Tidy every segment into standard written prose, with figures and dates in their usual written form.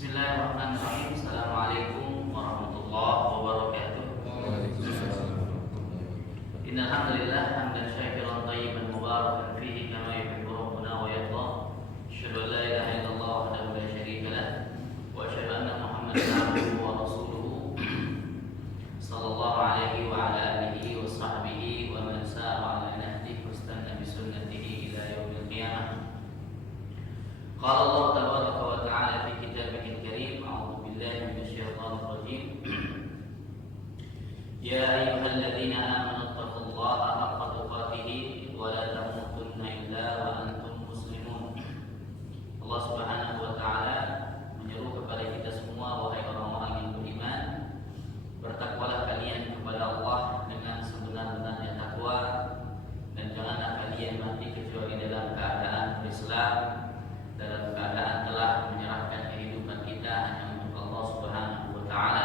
Bismillahirrahmanirrahim. Assalamualaikum warahmatullahi wabarakatuh. Innal hamdalillah hamdan syakiran thayyiban mubarakan fihi kama yuhibbu rabbuna wa yarda. Asyhadu an la ilaha illallah wahdahu la syarika lah wa asyhadu anna Muhammadan abduhu wa rasuluhu sallallahu alaihi wa ala alihi wa sahbihi wa man sara ala nahjihi wastanna bi sunnatihi ila yaumil qiyamah. Qala Allah tabaraka wa ta'ala fi kitabihil karim, a'udzu billahi minasyaitonir rajim. Ya ayyuhalladzina amanu taqullaha haqqa tuqatih wa la tamutunna illa wa antum muslimun. Allah Subhanahu wa taala menyeru kepada kita semua, wahai orang-orang yang beriman, bertakwalah kalian kepada Allah dengan sebenar-benarnya takwa, dan janganlah kalian mati kecuali dalam keadaan berislam, dalam keadaan telah menyerahkan kehidupan kita hanya untuk Allah Subhanahu wa taala.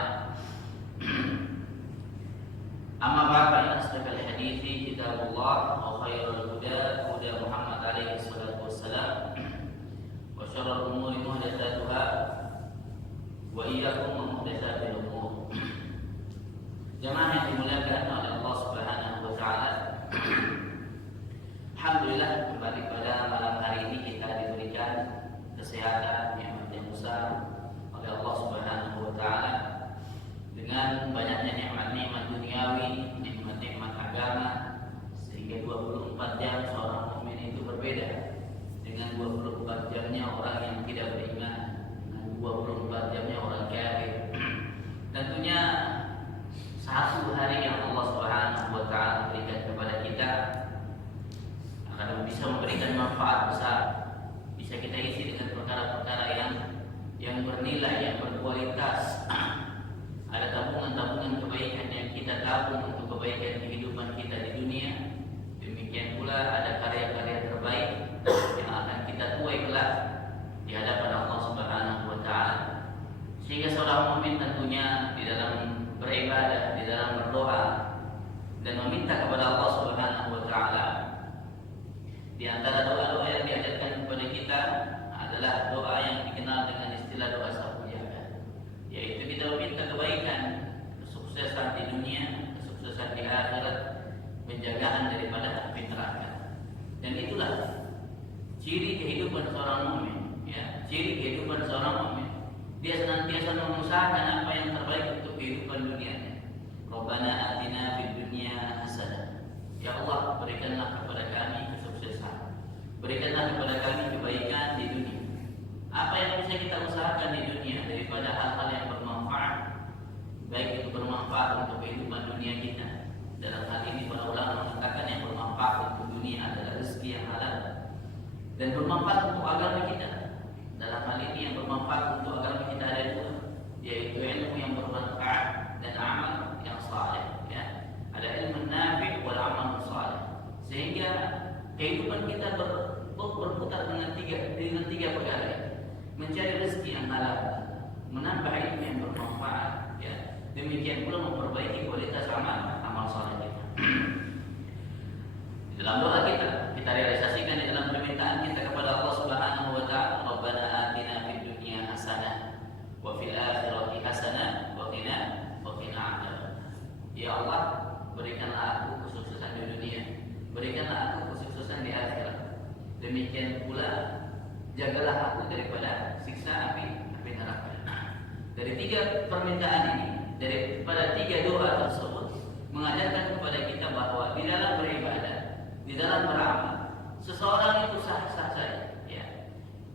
Amma ba'da, in asdaqal hadithi kitabullah wa khairul huda huda Muhammad alaihi salatu wassalam wa syarrul umuri muhdatsatuha wa iyyakum wa muhdatsatil umur. Jamaah yang dimuliakan oleh Allah Subhanahu wa taala, alhamdulillah kembali pada malam hari ini kita diberikan kesehatan yang besar oleh Allah Subhanahu wa taala, dengan banyaknya nikmat-nikmat duniawi, nikmat-nikmat agama, sehingga 24 jam seorang mukmin itu berbeda dengan 24 jamnya orang yang tidak beriman, dengan 24 jamnya orang kafir. Tentunya satu hari yang Allah Subhanahu wa taala berikan kepada kita akan bisa memberikan manfaat besar, bisa kita isi dengan perkara-perkara yang bernilai, yang berkualitas. Ada tabungan-tabungan kebaikan yang kita tabung untuk kebaikan kehidupan kita di dunia. Demikian pula ada karya-karya terbaik yang akan kita tuai kelak di hadapan Allah Subhanahu wa taala. Sehingga seorang mukmin tentunya di dalam beribadah, di dalam berdoa dan meminta kepada Allah Subhanahu wa taala, di antara doa-doa yang diajarkan kepada kita adalah doa yang dikenal dengan istilah doa sapu jagat, yaitu kita meminta kebaikan, kesuksesan di dunia, kesuksesan di akhirat, penjagaan daripada api neraka. Dan itulah ciri kehidupan seorang mukmin, ya, ciri kehidupan seorang mukmin. Dia senantiasa mengusahakan apa yang terbaik untuk kehidupan dunianya. Rabbana atina fid dunya hasanah. Ya Allah, berikanlah kepada kami kesuksesan, berikanlah kepada kami kebaikan di dunia. Apa yang bisa kita usahakan di dunia daripada hal-hal yang bermanfaat, baik itu bermanfaat untuk kehidupan dunia kita. Dalam hal ini para ulama mengatakan yang bermanfaat untuk dunia adalah rezeki yang halal, dan bermanfaat untuk agama kita. Dalam hal ini yang bermanfaat untuk agama kita ada dua, yaitu ilmu yang bermanfaat dan amal yang saleh. Ya, ada ilmu nafi' wal amal saleh, sehingga kehidupan kita berputar dengan tiga perkara: mencari rezeki yang halal, menambah ilmu yang bermanfaat, ya, demikian pula memperbaiki kualitas amal saleh kita. Di dalam doa kita realisasikan di dalam permintaan kita kepada Allah Subhanahu wa taala, Rabbana atina fid dunya hasanah wa fil akhirati hasanah wa qina adzabannar. Ya Allah, berikanlah aku kesuksesan di dunia, berikanlah aku kesuksesan di akhirat. Demikian pula jagalah aku daripada siksa api neraka. Dari tiga permintaan ini, daripada tiga doa tersebut, mengajarkan kepada kita bahwa di dalam beribadah, di dalam beramal, seseorang itu sah-sah saja, ya.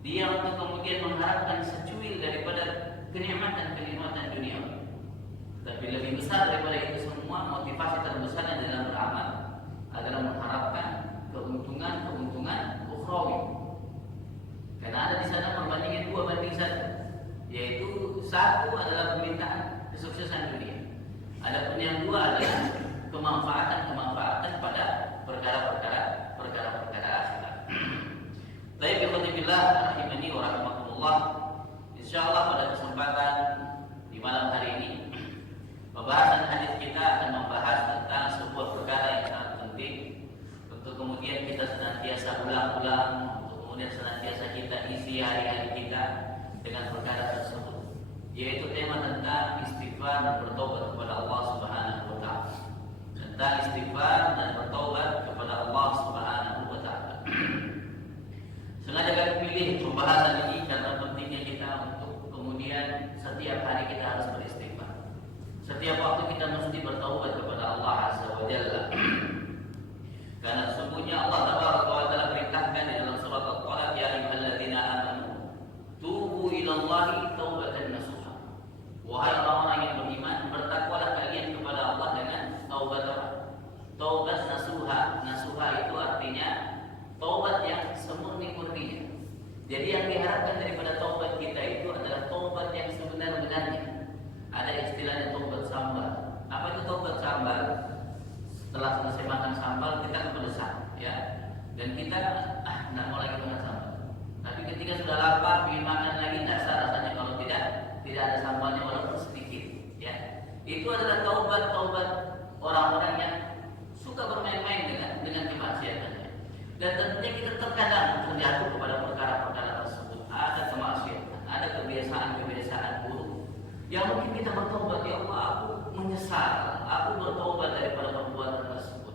Dia untuk kemudian mengharapkan secuil daripada kenikmatan dunia. Tapi lebih besar daripada itu semua, motivasi terbesarnya dalam beramal adalah mengharapkan keuntungan ukhrawi. Karena ada di sana perbandingan 2:1, yaitu satu adalah permintaan kesuksesan dunia, adapun yang dua adalah kemanfaatan pada perkara-perkara akhirat. Baik, ikhwatibillah rahimani wa rahimakumullah. Insyaallah pada kesempatan di malam hari ini, pembahasan hadis kita akan membahas tentang sebuah perkara yang sangat penting untuk kemudian kita senantiasa ulang-ulang, untuk kemudian senantiasa kita isi hari-hari kita dengan perkara tersebut. yaitu tema tentang istighfar dan bertobat kepada Allah Subhanahu wa taala. Tentang istighfar dan bertobat kepada Allah Subhanahu wa taala. Sengaja kami pilih pembahasan ini karena pentingnya kita untuk kemudian setiap hari kita harus beristighfar. Setiap waktu kita mesti bertaubat kepada Allah Azza wa Jalla. Karena sesungguhnya Allah Taala perintahkan di dalam surat Al-Talaq, ya ayyuhalladzina amanu tubu ilallahi taubatan nasuha. Wahai orang-orang yang beriman, bertakwalah kalian kepada Allah dengan taubat apa? Taubat nasuha. Nasuha itu artinya taubat yang semurni-murninya. Jadi yang diharapkan daripada taubat kita itu adalah taubat yang sebenar-benarnya. Ada istilahnya taubat sambal. Apa itu taubat sambal? Setelah selesai makan sambal kita kepedesan, ya. Dan kita nggak mau lagi makan sambal. Tapi ketika sudah lapar, ingin makan lagi, nggak sah rasanya kalau tidak ada sambalnya walaupun sedikit, ya. Itu adalah taubat orang-orang yang suka bermain-main dengan kemaksiatannya. Dan tentunya kita terkadang terjatuh kepada perkara-perkara tersebut. Ada kemaksiatan, ada kebiasaan-kebiasaan buruk yang mungkin kita bertobat, ya Allah, aku menyesal, aku bertobat daripada perbuatan tersebut.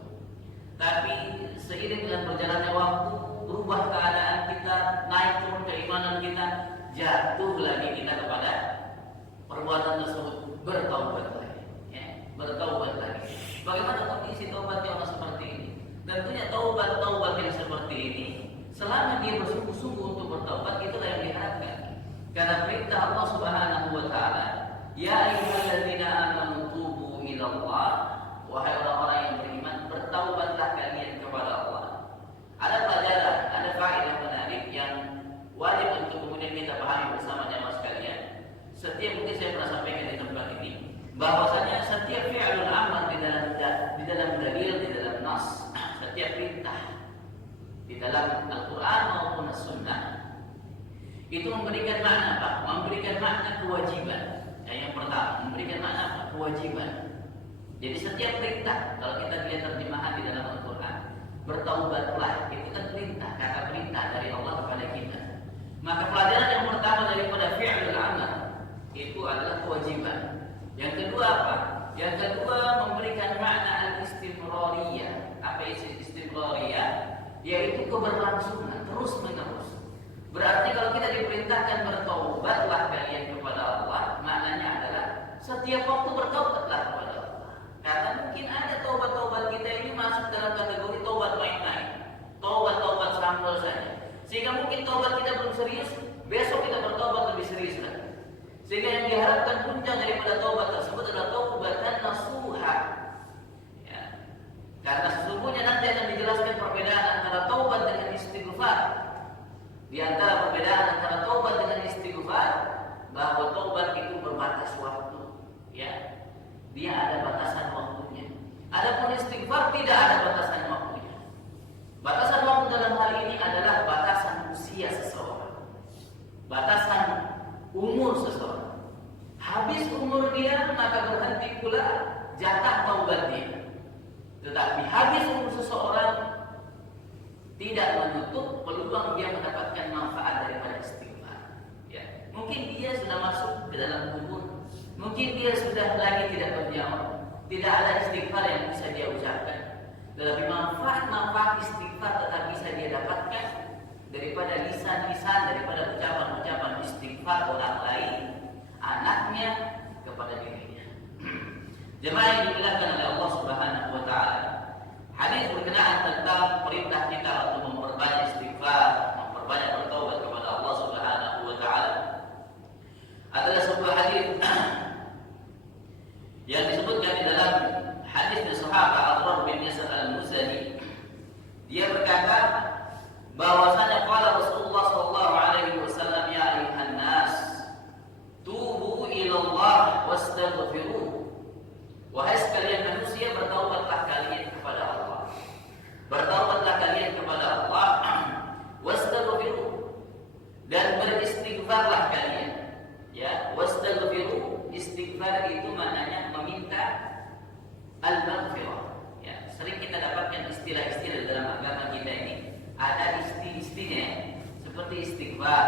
Tapi seiring dengan berjalannya waktu, berubah keadaan kita, naik turun keimanan kita, jatuh lagi kita kepada perbuatan tersebut, bertaubat lagi, ya, bertaubat lagi. Bagaimana kondisi taubat yang seperti ini? Tentunya taubat yang seperti ini, selama dia bersungguh-sungguh untuk bertaubat, itulah yang diharapkan. Karena perintah Allah Subhanahu wa taala, ya ayyuhalladzina amanu tubu ilallah, wahai orang-orang yang beriman, bertaubatlah kalian kepada Allah. Ada pelajaran, ada faedah menarik yang wajib untuk kemudian kita pahami bersama jamaah sekalian. Setiap mungkin saya pernah sampaikan di tempat ini, bahwasanya setiap fi'lul amal di dalam dalil, di dalam nas, setiap perintah di dalam Al-Quran maupun As-Sunnah itu memberikan makna apa? Memberikan makna kewajiban. Yang pertama, memberikan makna apa? Kewajiban. Jadi setiap perintah, kalau kita lihat terjemahan di dalam Al-Quran, bertaubatlah, itu kan perintah, kata perintah dari Allah kepada kita. Maka pelajaran yang pertama daripada fi'lul amal itu adalah kewajiban. Yang kedua apa? Yang kedua memberikan makna al-istimrariyah. Apa itu istimrariyah? Yaitu keberlangsungan, terus menerus. Berarti kalau kita diperintahkan bertaubatlah kalian kepada Allah, maknanya adalah setiap waktu bertaubatlah kepada Allah. Karena mungkin ada taubat-taubat kita ini masuk dalam kategori taubat main-main, taubat sambal saja. Sehingga mungkin taubat kita belum serius, besok kita bertaubat lebih serius lagi. Sehingga yang diharapkan puncak daripada taubat tersebut adalah taubatan nasuha. Ya. Karena sesungguhnya nanti akan dijelaskan perbedaan antara taubat dengan istighfar. Di antara perbedaan antara taubat dengan istighfar, bahwa taubat itu berbatas waktu, ya. Dia ada batasan waktunya. Adapun istighfar tidak ada batasan waktunya. Batasan waktu dalam hal ini adalah batasan usia seseorang, batasan umur seseorang. Habis umur dia, maka berhenti pula jatah taubat dia. Tetapi habis umur seseorang tidak menutup peluang dia mendapatkan manfaat daripada istighfar. Ya. Mungkin dia sudah masuk ke dalam kubur, mungkin dia sudah lagi tidak bernyawa, tidak ada istighfar yang bisa dia ucapkan. Tetapi manfaat istighfar tetap bisa dia dapatkan daripada lisan-lisan, daripada ucapan-ucapan istighfar orang lain, anaknya kepada dirinya. Jemaah yang dimuliakan oleh Allah Subhanahu wa taala, hadis berkenaan tentang perintah kita untuk memperbanyak istighfar, memperbanyak bertaubat kepada Allah Subhanahu wa taala adalah sebuah hadis yang disebutkan di dalam hadis dari sahabat Al-Rar bin Yasar Al-Muzani. Dia berkata bahwasanya qala Rasulullah sallallahu alaihi wasallam, ya ayuhan nas tubu ila Allah wastaghfiruh. Wahai sekalian manusia, bertaubatlah kalian kepada Allah. Bertaubatlah kalian kepada Allah, wastaghfiruh, dan beristighfarlah kalian. Ya, wastaghfiruh, istighfar itu maknanya meminta al-maghfirah. Ya, sering kita dapatkan istilah-istilah dalam agama kita ini. Ada istilah seperti istighfar.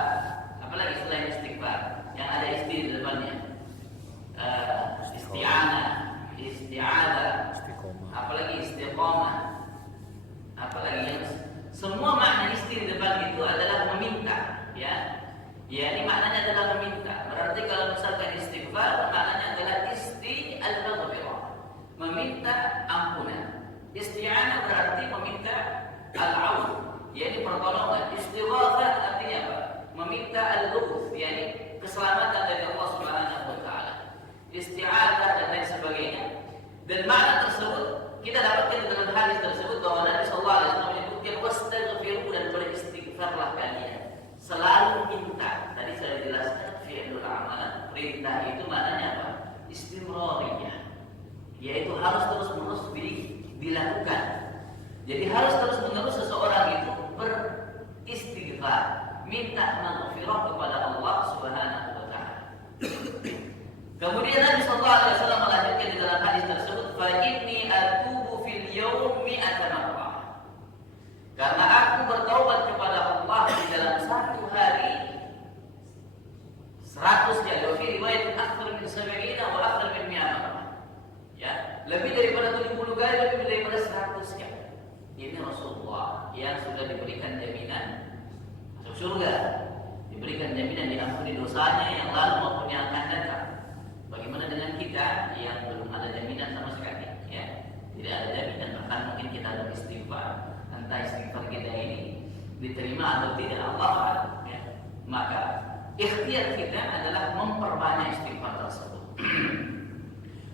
Apalagi selain istighfar yang ada istilah di depannya. isti'anah, isti'adzah, apalagi istiqomah, apalagi semua makna isti di depan itu adalah meminta, ya. Ya, ini maknanya adalah meminta. Berarti kalau misalkan istighfar, maknanya adalah isti al-maghfirah, meminta ampunan. Isti'anah berarti meminta al-aun, yakni pertolongan. Istighatsah artinya apa? Meminta al-lughth, yakni keselamatan dari Allah Subhanahu wa taala. Isti'adzah dan lain sebagainya. Dan makna tersebut kita dapatkan dalam hadis tersebut bahwa Nabi sallallahu alaihi wasallam menyebutkan wastaghfiru dan beristighfarlah kalian. Selalu minta. Tadi saya jelaskan fi'lul amal, perintah itu maknanya apa? Istimrariyah. Yaitu harus terus-menerus dilakukan. Jadi harus terus-menerus seseorang itu beristighfar, minta maghfirah kepada Allah Subhanahu wa taala. Kemudian Nabi sallallahu alaihi wasallam melanjutkan di dalam hadis tersebut, "Fa inni atubu fil yaumi marrah." Karena aku bertaubat kepada Allah di dalam satu hari 100 kali. Wa fi riwayat akthar min 70 wa akthar min 100 marrah. Ya, lebih daripada 70 kali, lebih daripada 100 kali. Ini Rasulullah yang sudah diberikan jaminan masuk surga, diberikan jaminan diampuni dosanya yang lalu maupun yang akan datang. Bagaimana dengan kita yang belum ada jaminan sama sekali? Ya, tidak ada jaminan. Bahkan mungkin kita ada istighfar, entah istighfar kita ini diterima atau tidak, Allah a'lam. Ya. Maka ikhtiar kita adalah memperbanyak istighfar tersebut.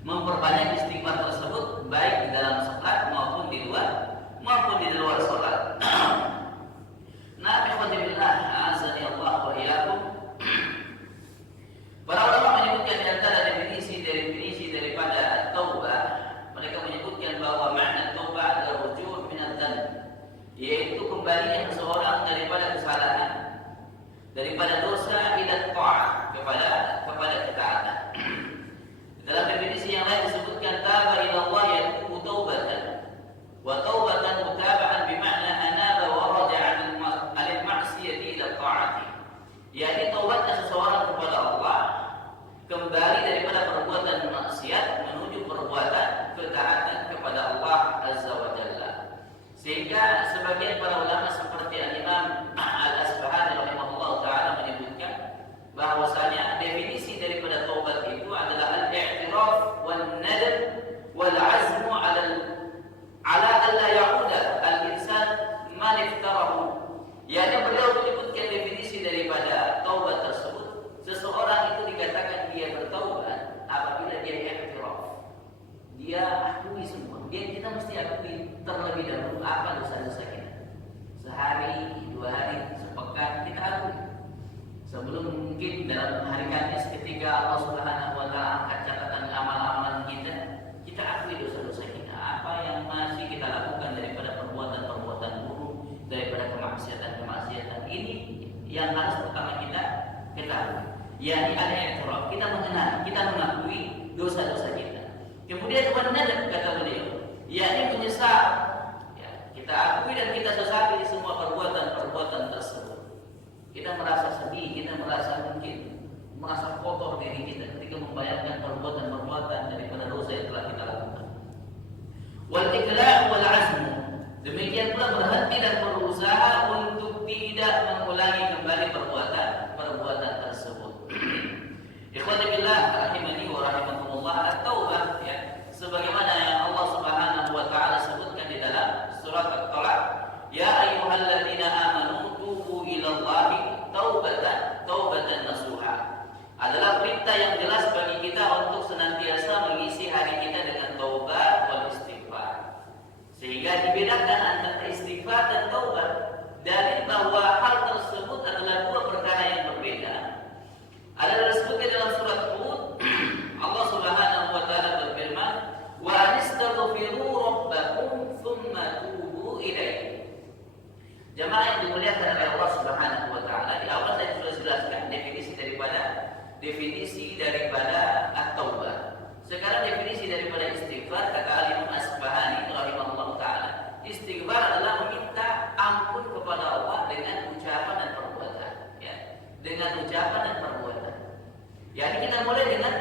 Memperbanyak istighfar tersebut baik di dalam salat maupun di luar salat. Nah, alhamdulillah, azza Allah wa iyyakum. Para ulama menyebutkan di antara definisi daripada taubah, mereka menyebutkan bahwa makna taubah adalah rujuk min adz-dzanb, yaitu kembalinya seseorang daripada kesalahan, daripada dosa ila ta'ah, kepada ketaatan. Dalam definisi yang lain disebutkan taba ila Allah yatubu taubatan, wa taubatan mutaba'an bimakna anaba wa raja'a al-ma'siyati ila ta'ati. Yakni taubatnya seseorang kepada Allah, kembali daripada perbuatan maksiat menuju perbuatan ketaatan kepada Allah Azza wa Jalla. Sehingga sebagian para ulama seperti Al-Imam Al-Asbahani rahimahullah ta'ala menyebutkan bahwasanya definisi daripada taubat itu adalah al-i'tiraf wan-nadam wal-'azmu 'ala alla ya'uda al-insan man iftarahu. Yani beliau menyebutkan definisi daripada taubat tersebut, seseorang itu dikatakan dia bertaubat apabila dia i'tiraf. Dia akui semua. Kita mesti akui terlebih dahulu apa dosa-dosa kita. Sehari, 2 hari, sepekan kita akui. Sebelum mungkin dalam hari Kamis ketika Allah Subhanahu wa taala angkat catatan amal-amal kita akui dosa-dosa kita. Apa yang masih kita lakukan daripada perbuatan-perbuatan buruk, daripada kemaksiatan-kemaksiatan ini yang harus pertama kita ketahui. yakni al-i'tiraf, kita mengenal, kita mengakui dosa-dosa kita. Kemudian wan-nadam kata beliau, yakni menyesal. Ya, kita akui dan kita sesali semua perbuatan-perbuatan tersebut. Kita merasa sedih, kita merasa kotor diri kita ketika membayangkan perbuatan-perbuatan daripada dosa yang telah kita lakukan. Wal iqla' wal 'azm. Demikian pula berhenti dan berusaha untuk tidak mengulangi kembali perbuatan tersebut. Ikhwani billah rahimani wa rahimakumullah, at-taubah ya, sebagaimana yang Allah Subhanahu wa taala sebutkan di dalam surat At-Talaq, ya ayyuhalladzina amanu tubu ilallahi taubatan nasuha. Adalah perintah yang jelas bagi kita untuk senantiasa mengisi hari kita dengan taubat wal istighfar. Sehingga dibedakan antara istighfar dan taubat, dari bahwa hal tersebut adalah dua perkara yang berbeda. Ada disebutkan dalam surat Hud, Allah Subhanahu wa taala berfirman, "Wa anistaghfiru rabbakum tsumma tubu ilaihi." Jemaah yang dimuliakan oleh Allah Subhanahu wa taala, di awal saya sudah jelaskan definisi daripada at-taubah. Sekarang definisi daripada istighfar, kata Al-Imam Asbahani rahimahullah taala, istighfar adalah meminta ampun kepada Allah dengan ucapan dan perbuatan, ya. Dengan ucapan dan perbuatan. Yani kita mulai dengan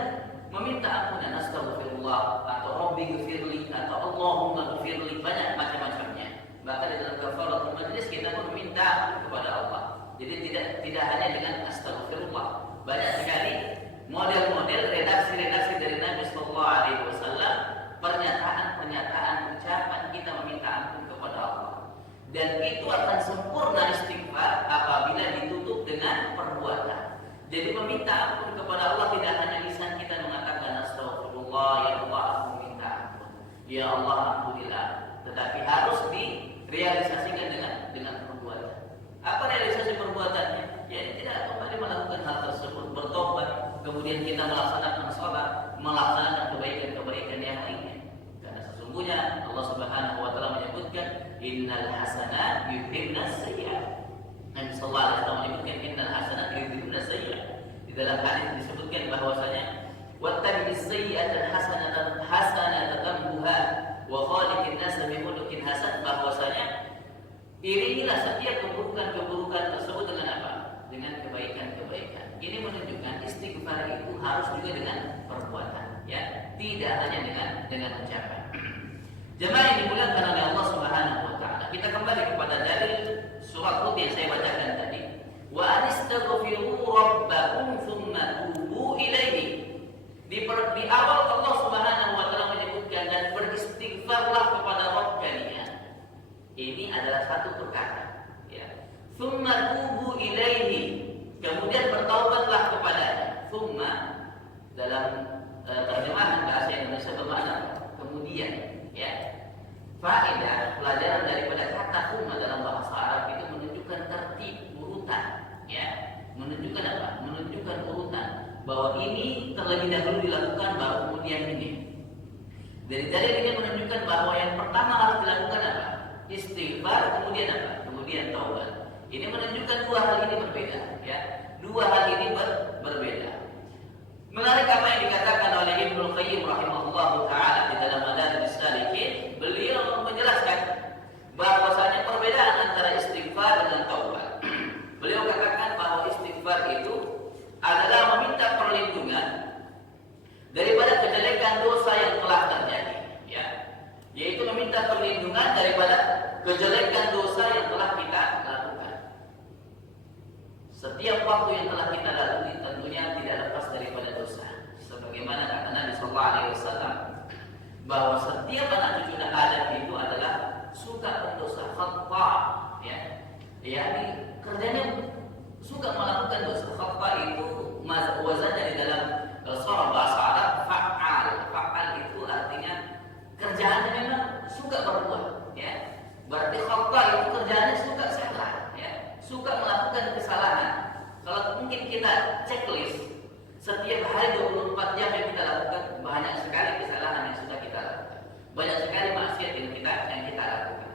meminta ampunan, astaghfirullah atau Rabbi ghfirli atau Allahumma ghfirli, banyak macam-macamnya. Bahkan di dalam kafaratul majlis kita pun meminta kepada Allah. Jadi tidak hanya dengan astaghfirullah. Banyak sekali model-model redaksi-redaksi dari Nabi sallallahu alaihi wasallam, pernyataan-pernyataan ucapan kita meminta ampun kepada Allah. Dan itu akan sempurna istighfar apabila ditutup dengan perbuatan. Jadi meminta ampun kepada Allah tidak hanya lisan kita mengatakan astaghfirullah, ya Allah aku minta ampun, ya Allah ampunilah, tetapi harus direalisasikan dengan perbuatan. Apa realisasi perbuatannya? Ya tidak kembali melakukan hal tersebut, bertobat, kemudian kita melaksanakan sholat, melaksanakan kebaikan-kebaikan yang lainnya. Karena sesungguhnya Allah Subhanahu wa taala menyebutkan innal hasanat yudhibnas sayyi'at. Nabi sallallahu alaihi wasallam menyebutkan innal hasanat yudhibnas sayyi'at. Di dalam hadis disebutkan bahwasanya wattabi'is sayyi'ata hasanatan tamhuha wa khaliqin nas bi khuluqin hasan, bahwasanya iringilah setiap keburukan-keburukan tersebut dengan apa? Dengan kebaikan-kebaikan. Ini menunjukkan istighfar itu harus juga dengan perbuatan, ya, tidak hanya dengan ucapan. Jemaah yang dimuliakan oleh Allah Subhanahu wa taala, kita kembali kepada dalil surat Hud yang saya bacakan tadi. Wa anistaghfiru rabbakum tsumma tubu ilaihi. Di awal Allah Subhanahu wa taala menyebutkan dan beristighfarlah kepada Rabb kalian. Ini adalah satu perkara, ya. Tsumma tubu ilaihi. Kemudian bertaubatlah kepadanya. Tsumma dalam terjemahan bahasa Indonesia bermakna kemudian, ya. Faedah pelajaran daripada kata tsumma dalam bahasa Arab itu menunjukkan tertib, urutan, ya. Menunjukkan apa? Menunjukkan urutan bahwa ini terlebih dahulu dilakukan baru kemudian ini. Dari dalil ini menunjukkan bahwa yang pertama harus dilakukan apa? Istighfar, kemudian apa? Kemudian taubat. Ini menunjukkan dua hal ini berbeda, ya. Dua hal ini berbeda. Menarik apa yang dikatakan oleh Ibnu Qayyim rahimahullahu taala di dalam Madarijus Salikin. Beliau menjelaskan bahwasanya perbedaan antara istighfar dengan taubat. Beliau katakan bahwa istighfar itu adalah meminta perlindungan daripada kejelekan dosa yang telah terjadi, ya. Yaitu meminta perlindungan daripada kejelekan dosa yang telah kita lakukan. Setiap waktu yang telah kita lalui tentunya tidak lepas daripada dosa. Sebagaimana kata Nabi sallallahu alaihi wasallam bahwa setiap anak cucu Adam itu adalah suka berdosa, khata', ya. Yani kerjanya suka melakukan dosa. Khata' itu wazannya di dalam bahasa Arab fa'al. Fa'al itu artinya kerjaannya memang suka berbuat, ya. Berarti khata' itu kerjaannya suka salah, ya. Suka melakukan kesalahan. Kalau mungkin kita checklist setiap hari 24 jam yang kita lakukan, banyak sekali kesalahan yang sudah kita lakukan. Banyak sekali maksiat yang kita lakukan.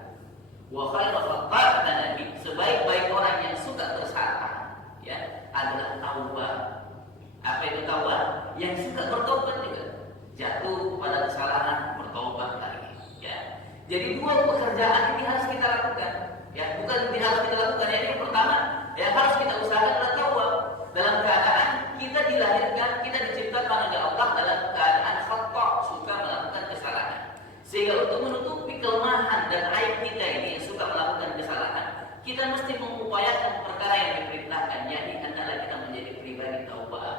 Wa khairu khata' dan Nabi, sebaik-baik orang yang suka bersalah, ya, adalah taubat. Apa itu taubat? Yang suka bertobat juga. Jatuh pada kesalahan, bertobat lagi, ya. Jadi dua pekerjaan ini harus kita lakukan, ya. Bukan harus kita lakukan, ya. Yang pertama, ya, harus kita usahakan adalah taubat. Dalam keadaan kita dilahirkan, kita diciptakan oleh Allah dalam keadaan khata', suka melakukan kesalahan. Sehingga untuk menutupi kelemahan dan aib kita ini yang suka melakukan kesalahan, kita mesti mengupayakan perkara yang diperintahkan, yakni adalah kita menjadi pribadi taubat.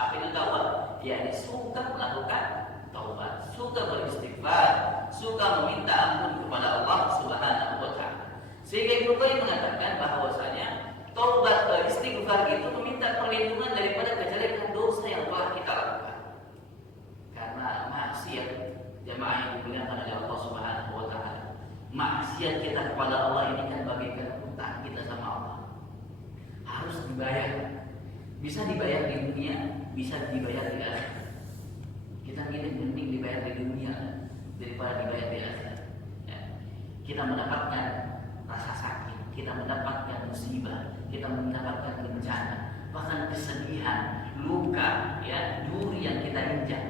Apa itu taubat? Yakni suka melakukan taubat, suka beristighfar, suka meminta ampun kepada Allah Subhanahu wa taala. Sehingga Ibnu Qayyim mengatakan bahwasanya taubat istighfar itu meminta perlindungan daripada kejelekan dosa yang telah kita lakukan. Karena maksiat, jemaah yang dimuliakan oleh Allah Subhanahu wa taala, maksiat kita kepada Allah ini kan bagaikan hutang kita sama Allah. Harus dibayar. Bisa dibayar di dunia, bisa dibayar di akhirat. Kita milih mending dibayar di dunia daripada dibayar di akhirat, ya. Kita mendapatkan rasa sakit, kita mendapatkan musibah, kita mendapatkan bencana, bahkan kesedihan, luka, ya, duri yang kita injak.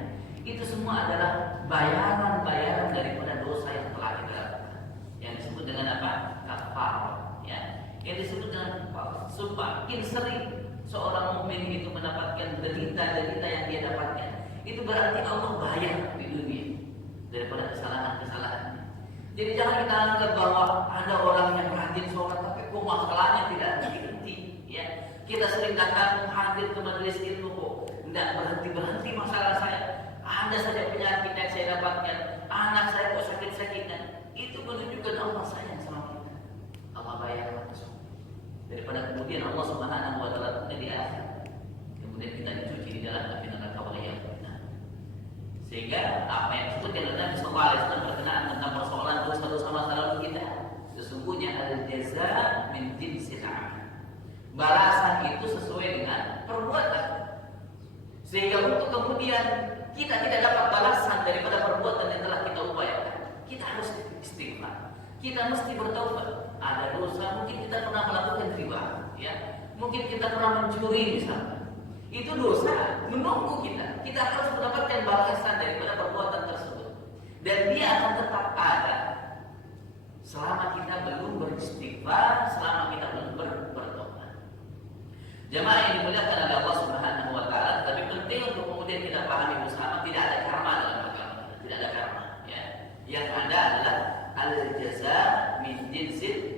Itu semua adalah bayaran-bayaran daripada dosa yang telah kita lakukan. Yang disebut dengan apa? Kafarah, ya. Yang disebut dengan kafarah. Semakin sering seorang mukmin itu mendapatkan derita-derita yang dia dapatkan, itu berarti Allah bayar di dunia daripada kesalahan-kesalahan. Jadi jangan kita anggap bahwa ada orang yang rajin sholat tapi kok masalahnya tidak berhenti. Ya, kita sering datang hadir ke majelis ilmu kok tidak berhenti masalah saya. Ada saja penyakit yang saya dapatkan, anak saya kok sakit-sakitan. Itu menunjukkan Allah sayang sama kita. Allah bayar langsung. Daripada kemudian Allah Subhanahu wa taala di akhir, kemudian kita dicuci di dalam api neraka waliyadzubillah. Sehingga apa yang disebutkan oleh Nabi sallallahu alaihi wasallam berkenaan tentang persoalan dosa-dosa masa lalu kita, sesungguhnya al-jaza min jinsil amal. Balasan itu sesuai dengan perbuatan. Sehingga untuk kemudian kita tidak dapat balasan daripada perbuatan yang telah kita upayakan, kita harus istighfar. Kita mesti bertaubat. Ada dosa, mungkin kita pernah melakukan riba, ya. Mungkin kita pernah mencuri misalnya. Itu dosa menunggu kita. Kita harus mendapatkan balasan daripada perbuatan tersebut. Dan dia akan tetap ada selama kita belum beristighfar, selama kita belum bertobat. Jemaah yang dimuliakan oleh Allah Subhanahu wa taala, tapi penting untuk kemudian kita pahami bersama, tidak ada karma dalam agama. Tidak ada karma, ya. Yang ada adalah al-jaza min jinsil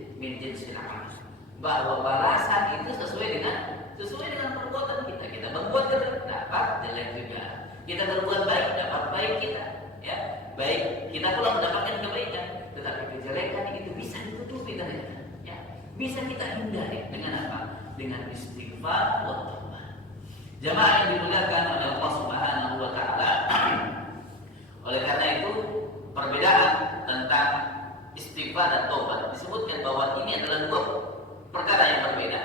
amal. Bahwa balasan itu sesuai dengan perbuatan kita. Kita berbuat jelek dapat jelek juga. Kita berbuat baik dapat baik kita, ya. Baik kita pula mendapatkan kebaikan. Tetapi kejelekan itu bisa ditutupi ternyata, ya. Bisa kita hindari dengan apa? Dengan istighfar wa taubat. Jemaah yang dimuliakan oleh Allah Subhanahu wa taala. Oleh karena itu perbedaan tentang istighfar dan taubat disebutkan bahwa ini adalah dua perkara yang berbeda.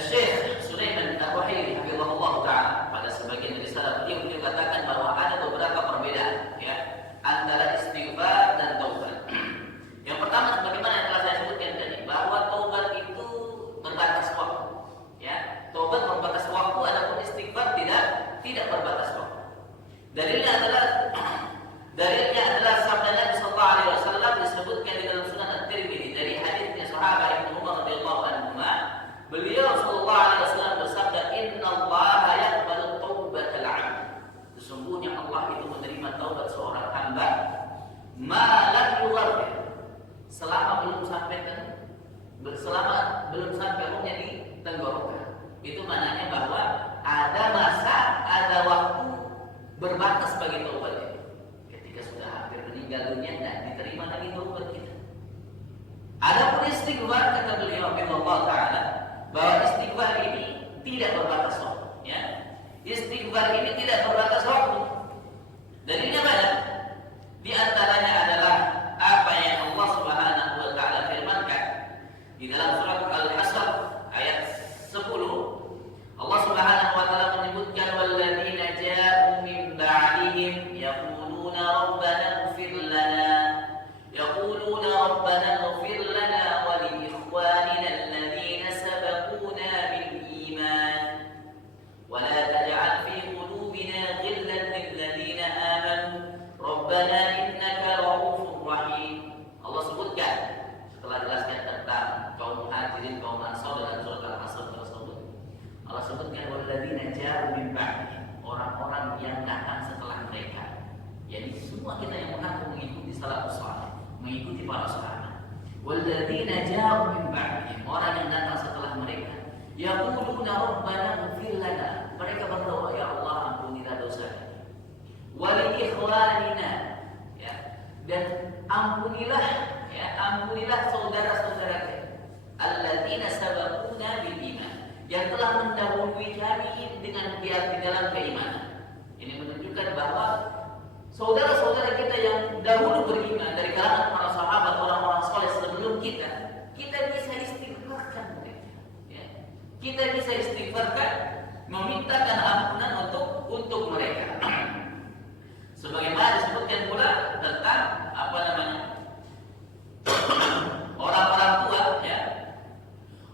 Syekh Sulaiman Ar-Ruhaili hafizahullah taala pada sebagian dari salaf beliau katakan bahwa ada beberapa perbedaan, ya, antara istighfar dan taubat. Yang pertama, sebagaimana yang telah saya sebutkan tadi, bahwa taubat itu berbatas waktu, ya. Taubat berbatas waktu, adapun istighfar tidak berbatas waktu. Dalilnya adalah sabda Nabi sallallahu alaihi wasallam disebutkan di dalam Sunan At-Tirmidzi dari hadisnya sahabat Ibnu Umar radhiyallahu anhu. Beliau sallallahu alaihi wasallam bersabda, "Innallaha yaqbalu taubatal 'abd." Sesungguhnya Allah itu menerima taubat seorang hamba ma lam yughargir, selama belum sampai rohnya di tenggorokan. Itu maknanya bahwa ada masa, ada waktu berbatas bagi taubat itu. Ketika sudah hampir meninggal dunia, tidak diterima lagi taubat kita. Adapun istighfar, kata beliau Allah taala, bahwa istighfar ini tidak berbatas waktu, ya. Istighfar ini tidak berbatas waktu. Dalilnya banyak. Di antaranya adalah apa yang Allah Subhanahu wa taala firmankan di dalam surat Al-Hasr ayat 10. Allah Subhanahu wa taala menyebutkan walladzina ja'u min ba'dihim yaquluna rabbana ighfir lana wa li ikhwanina alladhina sabaquna bil iman wa la taj'al fi qulubina ghillan lil ladzina amanu rabbana innaka ra'ufur rahim. Allah sebutkan setelah jelaskan tentang kaum Muhajirin, kaum Ansar dalam surat Al-Hasr tersebut. Allah sebutkan walladzina ja'u min ba'dihim, orang-orang yang datang setelah mereka. Jadi semua kita yang mengaku mengikuti salafus saleh, mengikuti para sahabat. Walladzina ja'u min ba'dihim, orang yang datang setelah mereka. Yaquluna rabbana ighfir lana, mereka berdoa, ya Allah ampunilah dosa kami. Wa li ikhwanina, ya, dan ampunilah saudara-saudara kami. Alladzina sabaquna bil iman, yang telah mendahului kami dengan di dalam keimanan. Ini menunjukkan bahwa saudara-saudara kita yang dahulu beriman dari kalangan para sahabat, orang-orang saleh sebelum kita bisa istighfarkan mereka, ya. Kita bisa istighfarkan, memintakan ampunan untuk mereka. Sebagaimana disebutkan pula tentang orang-orang tua, ya.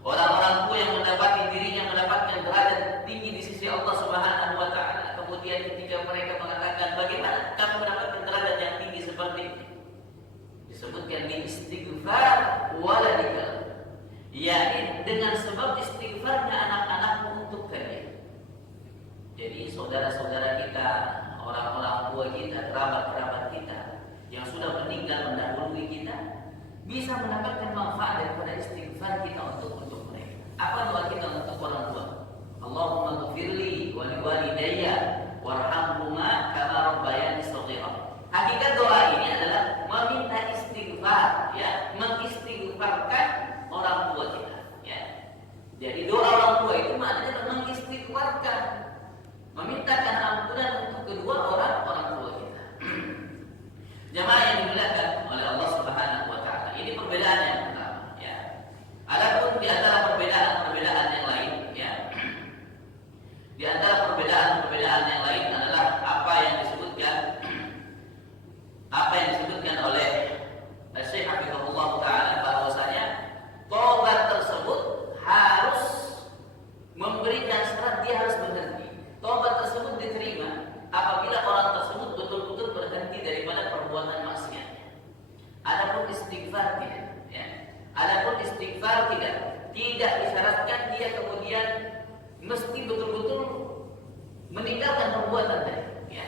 Orang-orang tua yang mendapati dirinya mendapatkan derajat tinggi di sisi Allah Subhanahu wa taala. Kemudian ketika mereka mengatakan, bagaimana kamu mendapatkan derajat yang tinggi seperti ini? Disebutkan di istighfar waladika, yakni dengan sebab istighfarnya anak-anakmu untuk kalian. Jadi saudara-saudara kita, orang-orang tua kita, kerabat-kerabat kita yang sudah meninggal mendahului kita, bisa mendapatkan manfaat daripada istighfar kita untuk mereka. Apa doa kita untuk orang tua? Allahumma ghfirli wa liwalidayya warhamhuma kama rabbayani shaghira. Hakikat doa ini adalah meminta istighfar, ya, mengistighfarkan orang tua kita, ya. Jadi doa orang tua itu maknanya adalah mengistighfarkan, memintakan ampunan untuk kedua orang tua kita. Jamaah yang dimuliakan oleh Allah Subhanahu wa taala. Ini perbedaan yang pertama, ya. Adapun di antara perbedaan yang lain, ya. Di antara perbedaan yang lain adalah apa yang disebutkan oleh Syekh Hafizahullah taala, bahwasanya tobat tersebut harus memberikan syarat, dia harus berhenti. Tobat tersebut diterima apabila orang tersebut betul-betul berhenti daripada perbuatan maksiat. Adapun istighfar tidak, ya. Adapun istighfar tidak disyaratkan dia kemudian mesti betul-betul meninggalkan perbuatan tadi, ya.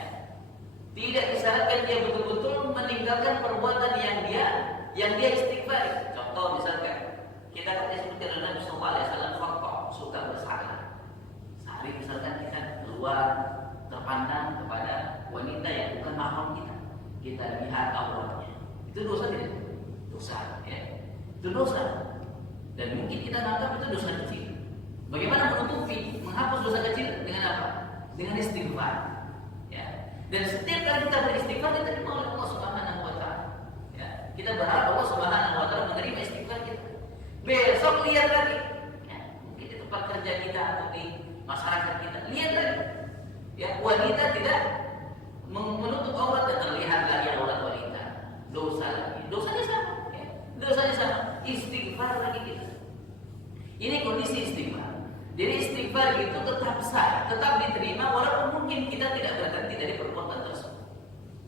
Tidak disyaratkan dia betul-betul meninggalkan perbuatan yang dia istighfar. Contoh misalkan kita kan disebut oleh Nabi sallallahu alaihi wasallam khata, suka bersalah. Sehari misalkan kita keluar terpandang kepada wanita yang bukan mahram kita lihat auratnya. Itu dosa tidak? Dosa, ya. Itu dosa. Dan mungkin kita anggap itu dosa kecil. Bagaimana menutupi, menghapus dosa kecil dengan apa? Dengan istighfar, ya. Dan setiap kali kita beristighfar kita diterima oleh Allah Subhanahu wa taala. Ya. Kita berharap Allah Subhanahu wa taala menerima istighfar kita. Besok lihat lagi, ya. Mungkin di tempat kerja kita atau di masyarakat kita, lihat lagi. Ya, wanita tidak menutup aurat dan terlihat lagi aurat wanita. Dosa lagi. Dosanya sama, ya. Dosanya sama. Istighfar lagi kita. Ini kondisi istighfar. Jadi istighfar itu tetap sah, tetap diterima walaupun mungkin kita tidak berhenti dari perbuatan tersebut.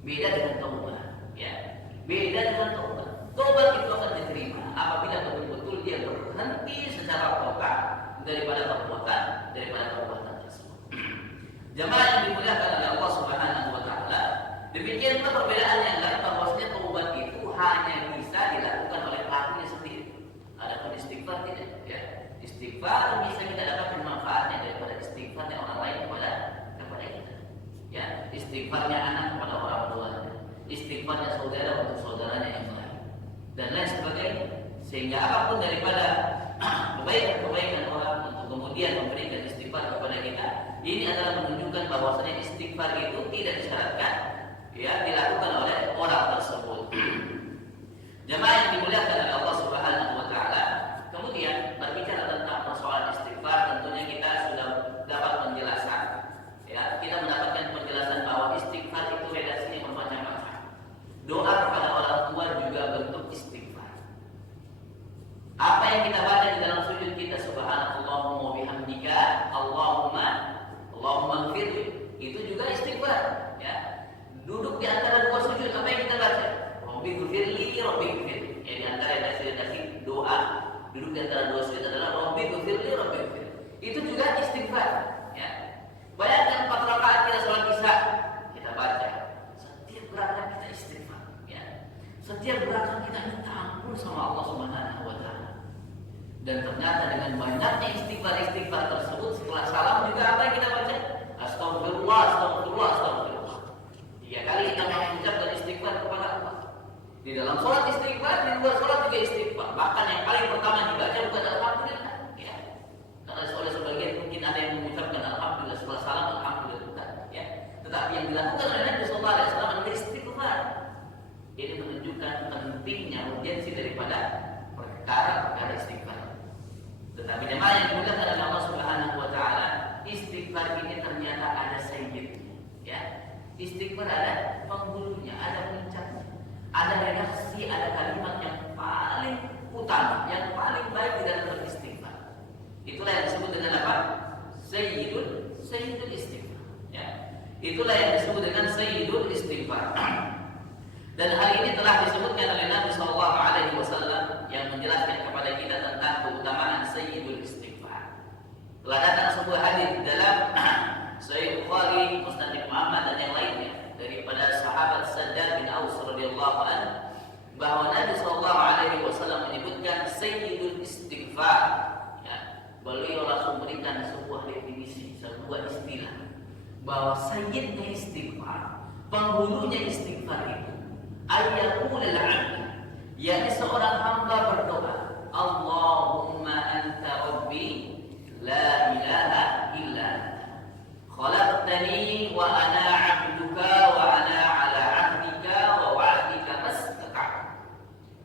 Beda dengan taubat, ya. Beda dengan taubat. Taubat itu akan diterima apabila betul-betul dia berhenti secara total daripada perbuatan tersebut. Jemaah yang dimuliakan oleh Allah Subhanahu wa taala, demikian pula perbedaan yang lain, bahwasanya taubat itu hanya bisa dilakukan oleh pelakunya sendiri. Adapun istighfar tidak, ya. Istighfar bisa kita dapatkan manfaatnya daripada istighfarnya orang lain kepada kita. Ya, istighfarnya anak kepada orang tuanya, istighfarnya saudara untuk saudaranya yang lain, dan lain sebagainya. Sehingga apapun daripada kebaikan orang untuk kemudian memberikan istighfar kepada kita, ini adalah menunjukkan bahwasanya istighfar itu tidak disyaratkan, ya, dilakukan oleh orang tersebut. Jemaah yang dimuliakan oleh Allah Subhanahu wa taala, kemudian berbicara tentang persoalan istighfar, tentunya kita sudah dapat penjelasan, ya. Kita mendapatkan penjelasan bahwa istighfar itu redaksinya bermacam-macam. Doa kepada orang tua juga bentuk istighfar. Apa yang kita baca di dalam sujud kita, subhanallahumma wa bihamdika Allahumma ighfirli, itu juga istighfar, ya. Duduk di antara dua sujud, apa yang kita baca? Rabbi ighfirli. Ya, di antara redaksi doa duduk di antara dua sujud adalah Rabbi ighfirli. Itu juga istighfar, ya. Bayangkan 4 rakaat kita sholat isya, kita baca. Setiap gerakan kita istighfar, ya. Setiap gerakan kita minta ampun sama Allah Subhanahu wa taala. Dan ternyata dengan banyaknya istighfar tersebut, setelah salam juga apa yang kita baca? Astagfirullah. 3 kali kita mengucapkan istighfar kepada Allah. Di dalam sholat istighfar, di luar sholat juga istighfar. Bahkan yang paling pertama dibaca bukan alhamdulillah, ya. Karena oleh sebagian mungkin ada yang mengucapkan alhamdulillah setelah salam, alhamdulillah bukan, ya. Tetapi yang dilakukan oleh Nabi sallallahu alaihi wasallam adalah istighfar. Ini menunjukkan pentingnya urgensi daripada perkara istighfar. Tetapi jemaah yang dimuliakan oleh Allah Subhanahu wa taala, istighfar ini ternyata ada sayyidnya, ya. Istighfar ada penghulunya, ada puncaknya. Ada redaksi, ada kalimat yang paling utama, yang paling baik di dalam beristighfar. Itulah yang disebut dengan apa? Sayyidul istighfar, ya. Itulah yang disebut dengan sayyidul istighfar. Dan hal ini telah disebutkan oleh Nabi sallallahu alaihi wasallam yang menjelaskan kepada kita tentang keutamaan sayyidul istighfar. Telah datang sebuah hadis dalam Sahih Bukhari Sayyidul Istighfar. Ya, beliau langsung berikan sebuah definisi, sebuah istilah bahwa sayyidnya istighfar, penghulunya istighfar itu ayyaqulul 'abd, yakni seorang hamba berdoa, Allahumma anta rabbi la ilaha illa anta khalaqtani wa ana 'abduka wa ana 'ala 'ahdika wa wa'dika mastata'tu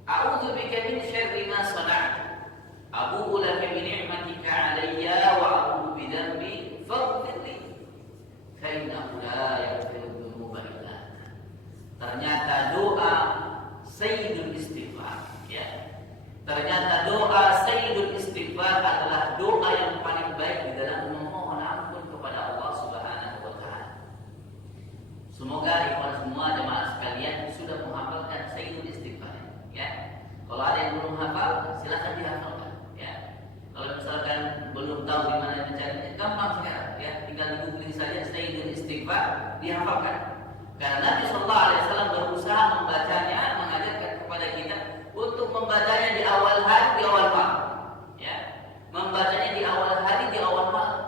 a'udzu bika min syarri ma sana'tu abu'u laka bi ni'matika 'alayya wa abu'u bi dhanbi faghfir li fa innahu la yaghfiru dhunuba illa anta. Ternyata doa Sayyidul Istighfar, ya. Ternyata doa Sayyidul Istighfar adalah doa yang paling baik di dalam memohon ampun kepada Allah Subhanahu wa taala. Semoga ikhwan semua jemaah sekalian sudah menghafalkan Sayyidul Istighfar, ya. Kalau ada yang belum hafal, silakan dihafalkan, ya. Kalau misalkan belum tahu di mana mencarinya, gampang sekarang, ya. Tinggal di-googling saja Sayyidul Istighfar, dihafalkan. Karena Nabi Sallallahu Alaihi Wasallam berusaha membacanya, mengajarkan kepada kita untuk membacanya di awal hari, di awal malam, ya, membacanya di awal hari, di awal malam,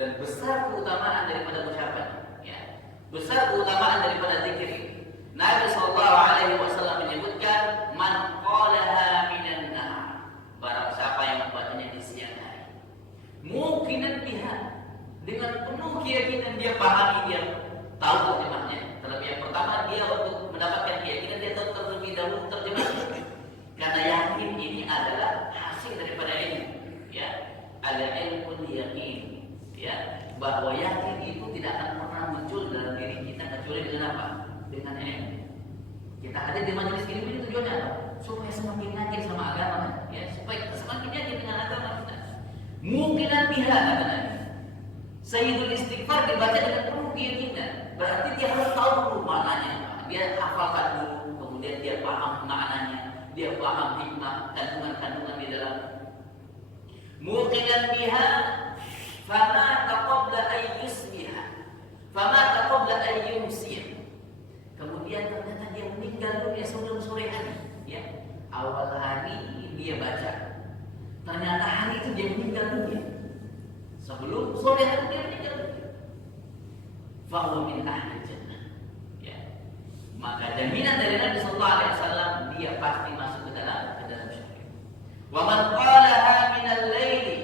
dan besar keutamaan daripada ucapan, ya, besar keutamaan daripada zikir ini. Nabi Sallallahu Alaihi Wasallam menyebutkan, man qalaha minan nahar, barang siapa yang membacanya di siang hari, mukinan biha, dengan penuh keyakinan dia pahami, dia tahu terjemahnya. Terlebih yang pertama, dia untuk mendapatkan keyakinan dia tahu terlebih dahulu terjemahnya. Karena yakin ini adalah hasil daripada ilmu, ya. Ada ilmu yakin, ya, bahwa yakin itu tidak akan pernah muncul dalam diri kita kecuali dengan apa? Dengan ilmu. Kita hadir di majelis ini tujuannya apa? Supaya semakin yakin sama agama, ya, supaya semakin yakin dengan agama kita. Mukinan biha, kata Nabi. Sayyidul Istighfar dibaca dengan penuh keyakinan. Berarti dia harus tahu dulu maknanya. Dia hafalkan dulu, kemudian dia paham maknanya, dia paham hikmah, kandungan-kandungan di dalam. Muqinan biha fama taqabla ayyusbiha fama taqabla ayyumsiyah. Kemudian ternyata dia meninggal dunia sebelum sore hari, ya. Awal hari dia baca, ternyata hari itu dia meninggal dunia sebelum sore hari dia meninggal dunia. Fahuwa min ahli jannah, ya. Maka jaminan dari Nabi Sallallahu Alaihi Wasallam, dia pasti masuk ke dalam syurga. Wa man qalaha min al-laili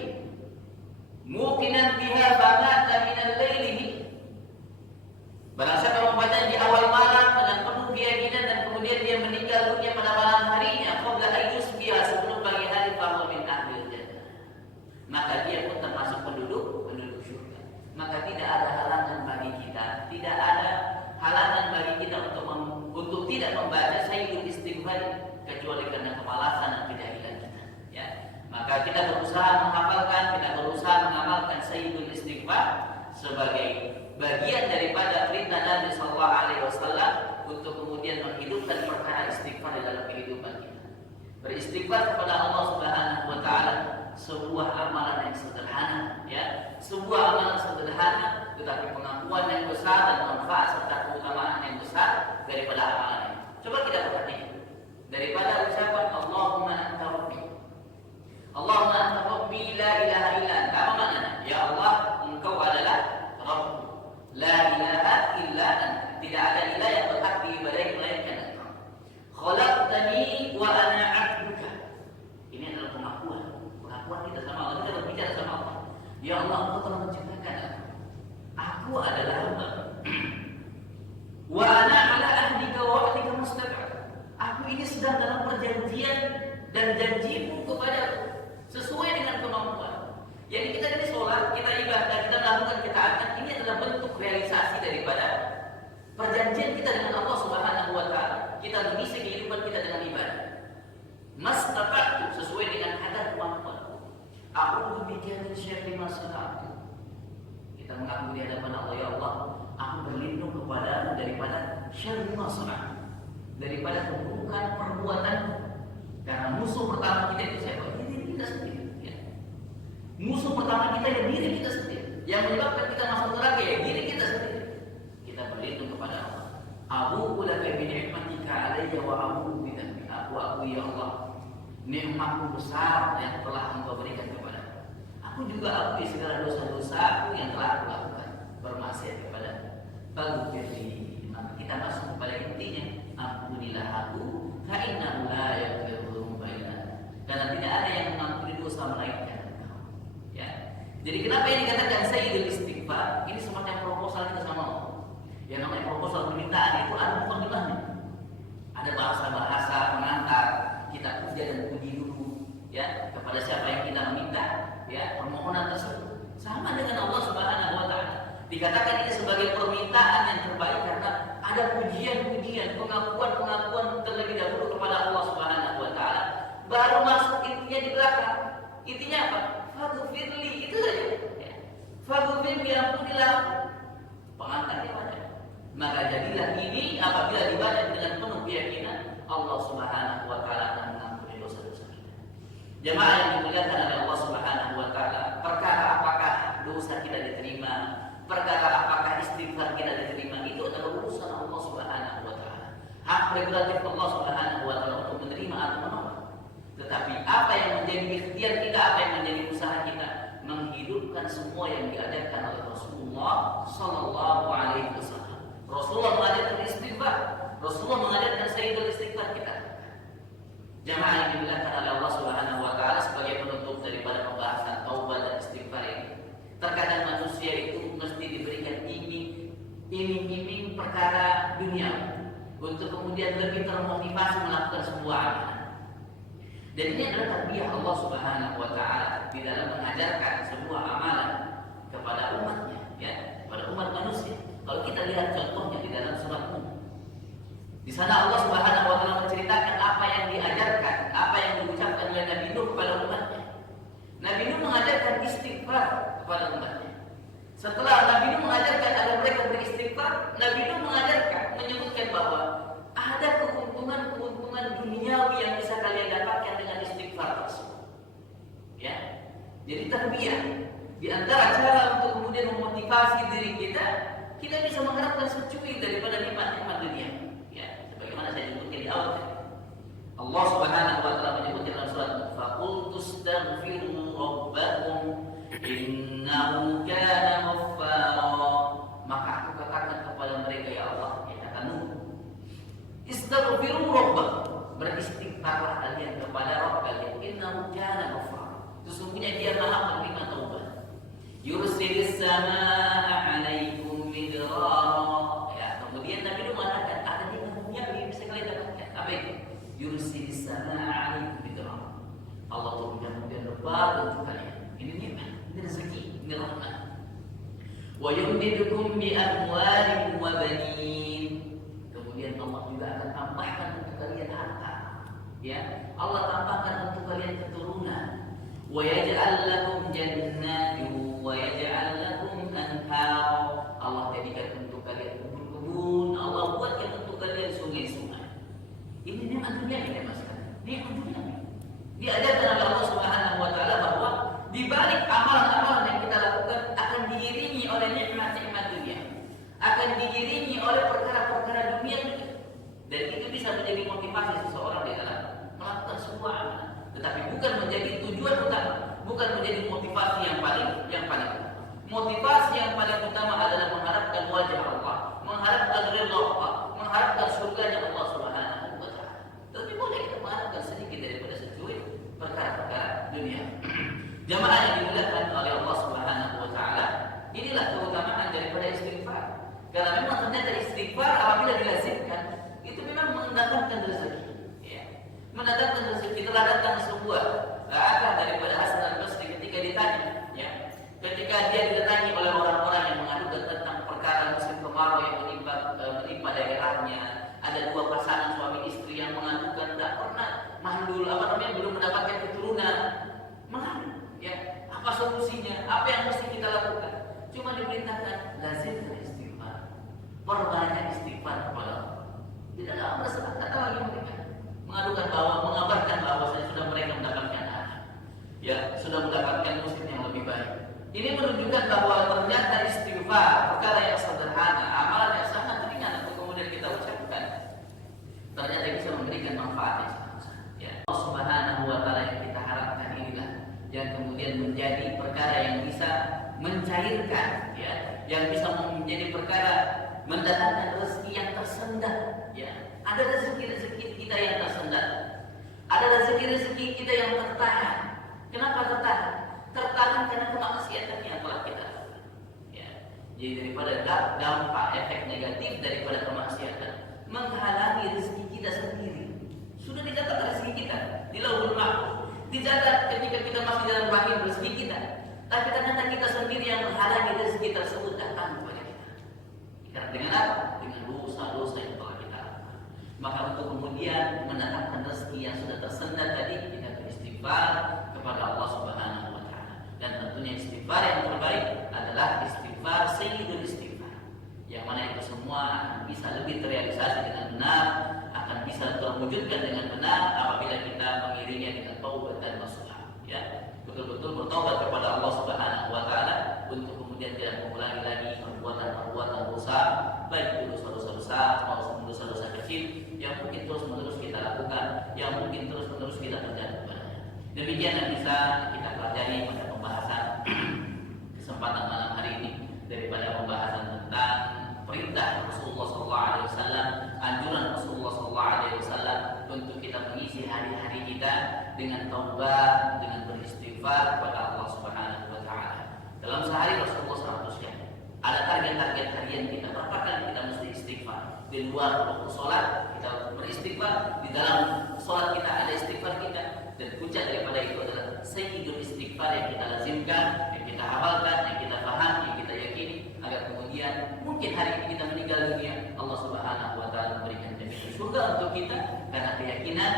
muqinan biha famata min al-laili, barang siapa membaca di awal malam dengan penuh keyakinan dan kemudian dia meninggal dunia pada malam harinya, qabla ayyusbiha, sebelum pagi hari, fahuwa min ahli jannah, maka dia pun termasuk penduduk syurga. Maka tidak ada halangan bagi kita, tidak ada halangan bagi kita untuk tidak membaca Sayyidul Istighfar kecuali karena kemalasan dan kejahilan kita, ya. Maka kita berusaha menghafalkan, kita berusaha mengamalkan Sayyidul Istighfar sebagai bagian daripada perintah Nabi Sallallahu Alaihi Wasallam untuk kemudian menghidupkan perkara istighfar di dalam kehidupan kita. Beristighfar kepada Allah Subhanahu wa taala sebuah amalan yang sederhana, ya, sebuah amalan sederhana tetapi pengakuan yang besar dan manfaat serta keutamaan yang besar daripada amalan ini. Coba kita perhatikan daripada ucapan Allahumma anta rabbi, Allahumma anta rabbi la ilaha illa anta, apa maknanya? Ya Allah, engkau adalah Rabb, la ilaha illa anta, tidak ada ilah yang berhak diibadahi melainkan engkau. Khalaqtani wa ana 'abduka, ini adalah pengakuan kita sama Allah, kita berbicara sama Allah. Ya Allah, engkau telah menciptakan aku adalah hamba. Wa ana 'ala ahdika wa wa'dika mastata'tu, aku ini sedang dalam perjanjian dan janjimu kepadaku sesuai dengan kemampuan. Jadi kita ini sholat, kita ibadah, kita melakukan ketaatan, ini adalah bentuk realisasi daripada perjanjian kita dengan Allah Subhanahu wa taala. Kita mengisi kehidupan kita dengan ibadah. Mastata'tu, sesuai dengan kadar kemampuan. A'udzu bika min syarri ma sana'tu. Kita mengaku di hadapan Allah, ya Allah, aku berlindung kepadamu daripada syarri ma sana'tu, daripada keburukan perbuatan. Karena musuh pertama kita itu siapa? Diri kita sendiri, ya. Musuh pertama kita ya diri kita sendiri. Yang menyebabkan kita masuk neraka ya diri kita sendiri. Kita berlindung kepada Allah. Abu'u laka bi ni'matika 'alayya wa abu'u bi dhanbi. Aku ya Allah nikmatmu besar yang telah Engkau berikan kepada aku. Aku juga akui segala dosa-dosaku yang telah aku lakukan, bermaksiat kepada Faghfirli. Maka kita masuk kepada intinya, ampunilah aku, fa innahu la yaghfiru dzunuba illa anta. Karena tidak ada yang mengampuni dosa melainkan Engkau. Ya. Jadi kenapa ini dikatakan sayyidul istighfar? Ini semacam proposal kita sama Allah. Yang namanya proposal permintaan itu ada mukadimahnya. Ada bahasa-bahasa pengantar, kita puja dan puji dulu ya kepada siapa yang kita minta ya permohonan tersebut. Sama dengan Allah Subhanahu wa taala. Dikatakan ini sebagai permintaan yang terbaik karena ada pujian-pujian, pengakuan-pengakuan terlebih dahulu kepada Allah Subhanahu wa taala. Baru masuk intinya di belakang. Intinya apa? Faghfirli, itu saja. Ya. Faghfirli, ampunilah. Pengantarnya banyak. Maka jadilah ini apabila dibaca dengan penuh keyakinan, Allah Subhanahu wa taala akan mengampuni dosa-dosa kita. Jemaah yang dimuliakan oleh Allah Subhanahu wa taala, perkara apakah dosa kita diterima, perkara apakah istighfar kita diterima, itu adalah urusan Allah Subhanahu wa taala. Hak prerogatif Allah Subhanahu wa taala untuk menerima atau menolak. Tetapi apa yang menjadi ikhtiar kita, apa yang menjadi usaha kita, menghidupkan semua yang diajarkan oleh Rasulullah sallallahu alaihi wasallam. Rasulullah mengajarkan istighfar, Rasulullah mengajarkan sayyidul istighfar kita. Jamaah yang dimuliakan oleh Allah Subhanahu wa taala, sebagai penutup daripada pembahasan taubat dan istighfar ini. Terkadang manusia itu mesti diberikan iming-iming perkara dunia untuk kemudian lebih termotivasi melakukan sebuah amalan. Dan ini adalah tarbiyah Allah Subhanahu wa taala di dalam mengajarkan sebuah amalan kepada umatnya, ya, kepada umat manusia. Kalau kita lihat contohnya di dalam surat Nuh, di sana Allah Subhanahu wa taala menceritakan apa yang diajarkan, apa yang diucapkan oleh Nabi Nuh kepada umatnya. Nabi Nuh mengajarkan istighfar kepada umatnya. Setelah Nabi Nuh mengajarkan agar mereka beristighfar, Nabi Nuh mengajarkan, menyebutkan bahwa ada keuntungan duniawi yang bisa kalian dapatkan dengan istighfar tersebut. Ya, jadi tarbiyah di antara cara untuk kemudian memotivasi diri kita bisa mengharapkan secuil daripada nikmat-nikmat dunia. Ya, sebagaimana saya sebutkan di awal. Allah Subhanahu wa taala menyebutkan dalam surat Faqul tastaghfiru rabbakum innahu kana ghaffara. Maka aku katakan kepada mereka, ya Allah, ya kata Nuh, istaghfiru rabbakum, beristighfarlah kalian kepada Rabb kalian, innahu kana ghaffara, sesungguhnya Dia Maha menerima taubat. Yursilis samaa'a 'alaikum midrara. Ya, kemudian Nabi Nuh mengatakan ada nikmat dunia bisa kalian dapatkan. Apa itu? Yursilis samaa'a 'alaikum midrara. Allah turunkan hujan lebat untuk kalian. Ini nikmat, ini rezeki, ini rahmat. Wa yumdidukum bi amwalin wa banin. Kemudian Allah juga akan tambahkan untuk kalian harta. Ya, Allah tambahkan untuk kalian keturunan. Wa yaj'al lakum jannatin wa yaj'al lakum anhar. Allah jadikan untuk kalian kebun-kebun, Allah buatkan untuk kalian sungai-sungai. Ini nikmat dunia ya Mas. Nikmat dunia. Diajarkan oleh Allah Subhanahu wa taala bahwa di balik amalan-amalan yang kita lakukan akan diiringi oleh nikmat-nikmat dunia, akan diiringi oleh perkara-perkara dunia, dan itu bisa menjadi motivasi seseorang di dalam melakukan sebuah amalan. Tetapi bukan menjadi tujuan utama, bukan menjadi motivasi yang paling utama. Motivasi yang paling utama adalah mengharapkan wajah Allah, mengharapkan ridha Allah, mengharapkan surganya Allah Subhanahu wa taala. Tapi boleh kita mengharapkan sedikit daripada secuil perkara-perkara dunia. Jamaah yang dimuliakan oleh Allah Subhanahu wa taala, inilah keutamaan daripada istighfar. Karena memang ternyata istighfar apabila dilazimkan itu memang mendatangkan rezeki. Mendatangkan rezeki. Telah datang sebuah akal daripada Hasan al-Basri ketika ditanya, ya, ketika dia didatangi oleh orang-orang yang mengadukan tentang perkara musim kemarau yang menimpa daerahnya, ada dua pasangan suami istri yang mengadukan tak pernah mandul, belum mendapatkan keturunan. Mengadu, ya, apa solusinya? Apa yang mesti kita lakukan? Cuma diperintahkan lazimkan istighfar, perbanyak istighfar kepada Allah. Tidak ada berserah kata lagi mereka mengabarkan bahwa sudah mereka mendapatkan anak, ya, sudah mendapatkan musim yang lebih baik. Ini menunjukkan bahwa ternyata istighfar perkara yang sederhana, amalan yang sangat ringan untuk kemudian kita ucapkan, ternyata bisa memberikan manfaat yang sangat besar. Ya, Allah Subhanahu wa bisa mencairkan, ya, yang bisa menjadi perkara mendatangkan rezeki yang tersendat, ya. Ada rezeki-rezeki kita yang tersendat, ada rezeki-rezeki kita yang tertahan. Kenapa tertahan? Tertahan karena kemaksiatan yang telah kita lakukan, ya. Jadi daripada dampak efek negatif daripada kemaksiatan menghalangi rezeki kita sendiri. Sudah dicatat rezeki kita di Lauhul Mahfuz, dicatat ketika kita masih dalam rahim rezeki kita. Tapi ternyata kita sendiri yang menghalangi rezeki tersebut datang kepada kita. Karena dengan apa? Dengan dosa-dosa yang telah kita lakukan. Maka untuk kemudian mendatangkan rezeki yang sudah tersendat tadi, kita beristighfar kepada Allah Subhanahu wa taala. Dan tentunya istighfar yang terbaik adalah istighfar sayyidul istighfar. Yang mana itu semua akan bisa lebih terrealisasi dengan benar, akan bisa terwujudkan dengan benar apabila kita mengiringinya dengan taubat dan nasuha, ya. Betul-betul bertobat kepada Allah Subhanahu wa taala untuk kemudian tidak mengulangi lagi perbuatan-perbuatan dosa, baik itu dosa-dosa besar maupun dosa-dosa kecil yang mungkin terus-menerus kita lakukan, yang mungkin terus-menerus kita terjatuh padanya. Demikian yang bisa kita pelajari pada pembahasan kesempatan malam hari ini daripada pembahasan tentang perintah Rasulullah SAW, anjuran Rasulullah SAW untuk kita mengisi hari-hari kita dengan taubat, dengan beristighfar kepada Allah Subhanahu wa taala. Dalam sehari Rasulullah SAW ada target-target harian kita. Berapa kali kita mesti istighfar? Di luar waktu sholat kita beristighfar, di dalam sholat kita ada istighfar kita, dan puncak daripada itu adalah sayyidul istighfar yang kita lazimkan, yang kita hafalkan, yang kita pahami, yang kita yakini, agar kemudian mungkin hari ini kita meninggal dunia, Allah Subhanahu wa taala memberikan jaminan surga untuk kita karena keyakinan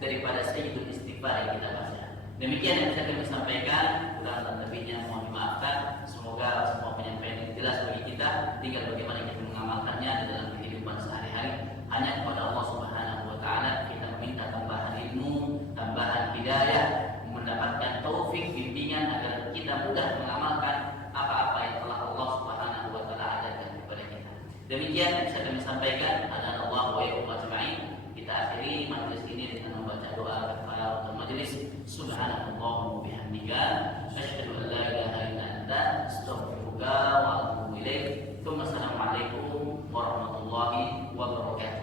daripada sayyidul istighfar yang kita baca. Demikian yang bisa kami sampaikan, kurang dan lebihnya mohon dimaafkan. Semoga semua penyampaian ini jelas bagi kita, tinggal bagaimana kita mengamalkannya di dalam kehidupan sehari-hari. Hanya kepada Allah Subhanahu wa taala kita meminta tambahan ilmu, tambahan hidayah, mendapatkan taufik bimbingan agar kita mudah mengamalkan apa-apa yang telah Allah Subhanahu wa taala ajarkan kepada kita. Demikian yang bisa kami sampaikan. Adhanallahu wa iyyakum ajma'in. Kita akhiri majelis ini dengan membaca doa kafaratul majelis. Subhanallah wa bihamdika, asyhadu an la ilaha illa anta, astaghfiruka wa atubu ilaik. Assalamualaikum warahmatullahi wabarakatuh.